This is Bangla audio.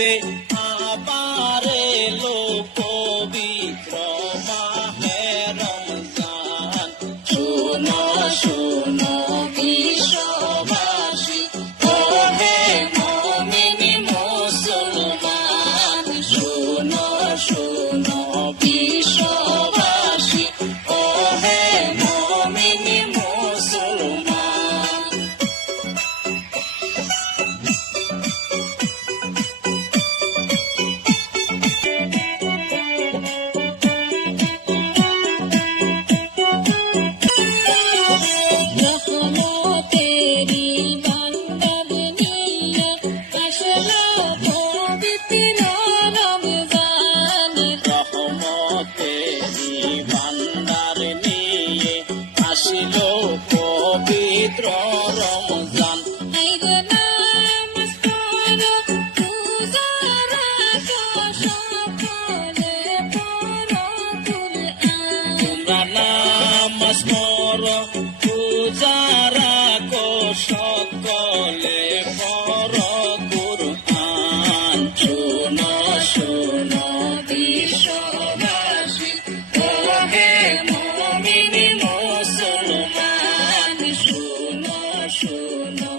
ঘুরে আবার এলো পবিত্র মাহে রমজান। শোনো শোনো বিশ্ববাসী, ও হে মুমিন মুসলমান, শোনো শোনো বিশ্ববাসী, ও হে মুমিন মুসলমান। আসিল পবিত্র রমজান। তোমরা নামাজ পড়ো, পূজা রাখো, সকলে পড়ো কুরআন। শোনো শোনো বিশ্ববাসী, ও হে মুমিন মুসলমান, শোনো শোনো